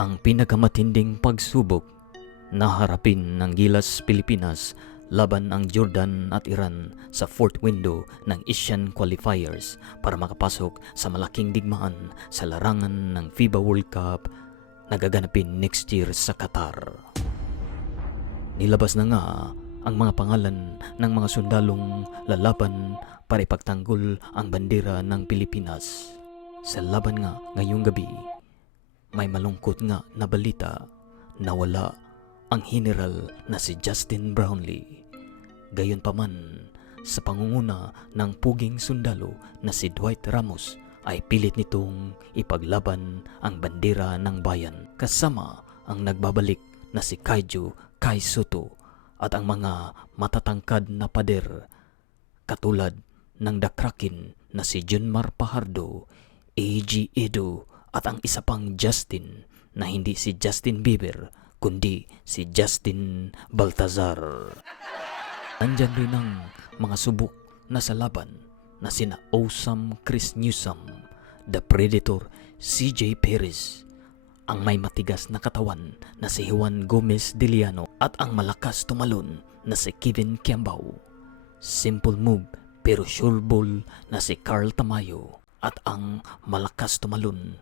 Ang pinakamatinding pagsubok na harapin ng Gilas Pilipinas laban ang Jordan at Iran sa fourth window ng Asian Qualifiers para makapasok sa malaking digmaan sa larangan ng FIBA World Cup na gaganapin next year sa Qatar. Nilabas na nga ang mga pangalan ng mga sundalong lalaban para ipagtanggol ang bandera ng Pilipinas. Sa laban nga ngayong gabi, may malungkot nga na balita na wala ang general na si Justin Brownlee. Gayunpaman, sa pangunguna ng puging sundalo na si Dwight Ramos ay pilit nitong ipaglaban ang bandera ng bayan kasama ang nagbabalik na si Kaiju Kai Soto at ang mga matatangkad na pader katulad ng dakrakin na si Junmar Pajardo, A.G. Edo at ang isa pang Justin na hindi si Justin Bieber kundi si Justin Baltazar. Nandyan rin ang mga subok na sa laban na sina Awesome Chris Newsome, The Predator CJ Perez, ang may matigas na katawan na si Juan Gomez Diliano at ang malakas tumalon na si Kevin Kiambao, simple move pero sure ball na si Carl Tamayo at ang malakas tumalon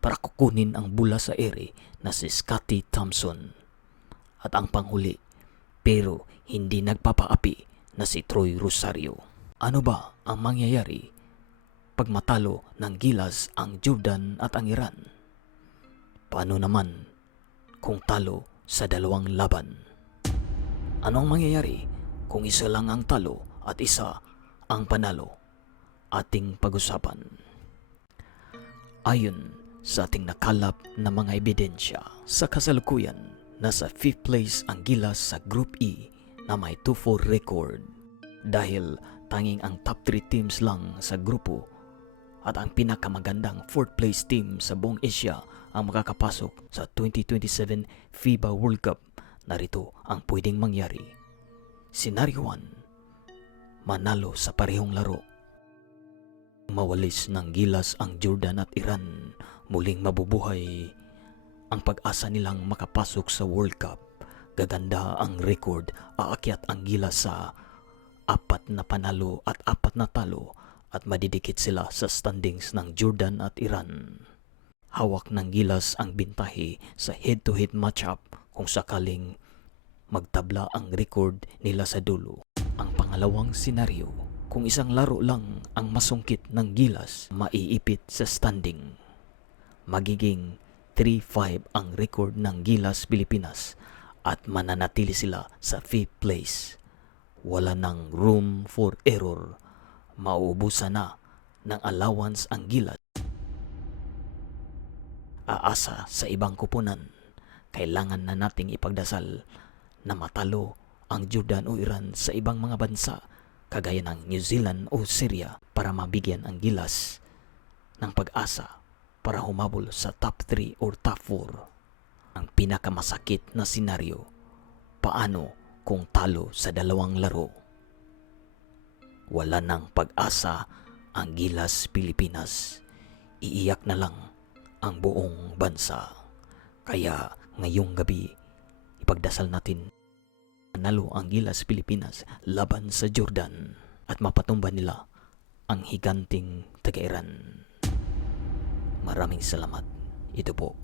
para kukunin ang bula sa ere na si Scotty Thompson at ang panghuli pero hindi nagpapaapi na si Troy Rosario. Ano ba ang mangyayari pag matalo ng Gilas ang Jordan at ang Iran? Paano naman kung talo sa dalawang laban? Ano ang mangyayari kung isa lang ang talo at isa ang panalo? Ating pag-usapan. Ayon sa ating nakalap na mga ebidensya, sa kasalukuyan, nasa 5th place ang Gilas sa Group E na may 2-4 record dahil tanging ang top 3 teams lang sa grupo at ang pinakamagandang 4th place team sa buong Asia ang makakapasok sa 2027 FIBA World Cup. Narito ang pwedeng mangyari. Scenario 1, manalo sa parehong laro. Mawalis ng Gilas ang Jordan at Iran, muling mabubuhay ang pag-asa nilang makapasok sa World Cup. Gaganda ang record, aakyat ang Gilas sa 4 na panalo at 4 na talo at madidikit sila sa standings ng Jordan at Iran. Hawak ng Gilas ang bintahe sa head-to-head matchup kung sakaling magtabla ang record nila sa dulo. Ang pangalawang senaryo, kung isang laro lang ang masungkit ng Gilas, maiipit sa standing. Magiging 3-5 ang record ng Gilas Pilipinas at mananatili sila sa 5th place. Wala nang room for error. Mauubusan na ng allowance ang Gilas. Aasa sa ibang kupunan, kailangan na nating ipagdasal na matalo ang Jordan o Iran sa ibang mga bansa kagaya ng New Zealand o Syria para mabigyan ang Gilas ng pag-asa para humabol sa top 3 or top 4. Ang pinakamasakit na senaryo, paano kung talo sa dalawang laro? Wala nang pag-asa ang Gilas Pilipinas. Iiyak na lang ang buong bansa. Kaya ngayong gabi, ipagdasal natin manalo ang Gilas Pilipinas laban sa Jordan at mapatumba nila ang higanting taga-Iran. Maraming salamat. Ito po,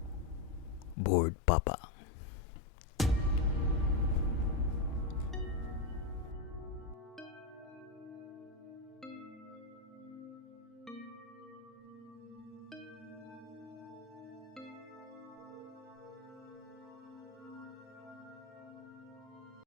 Board Papa.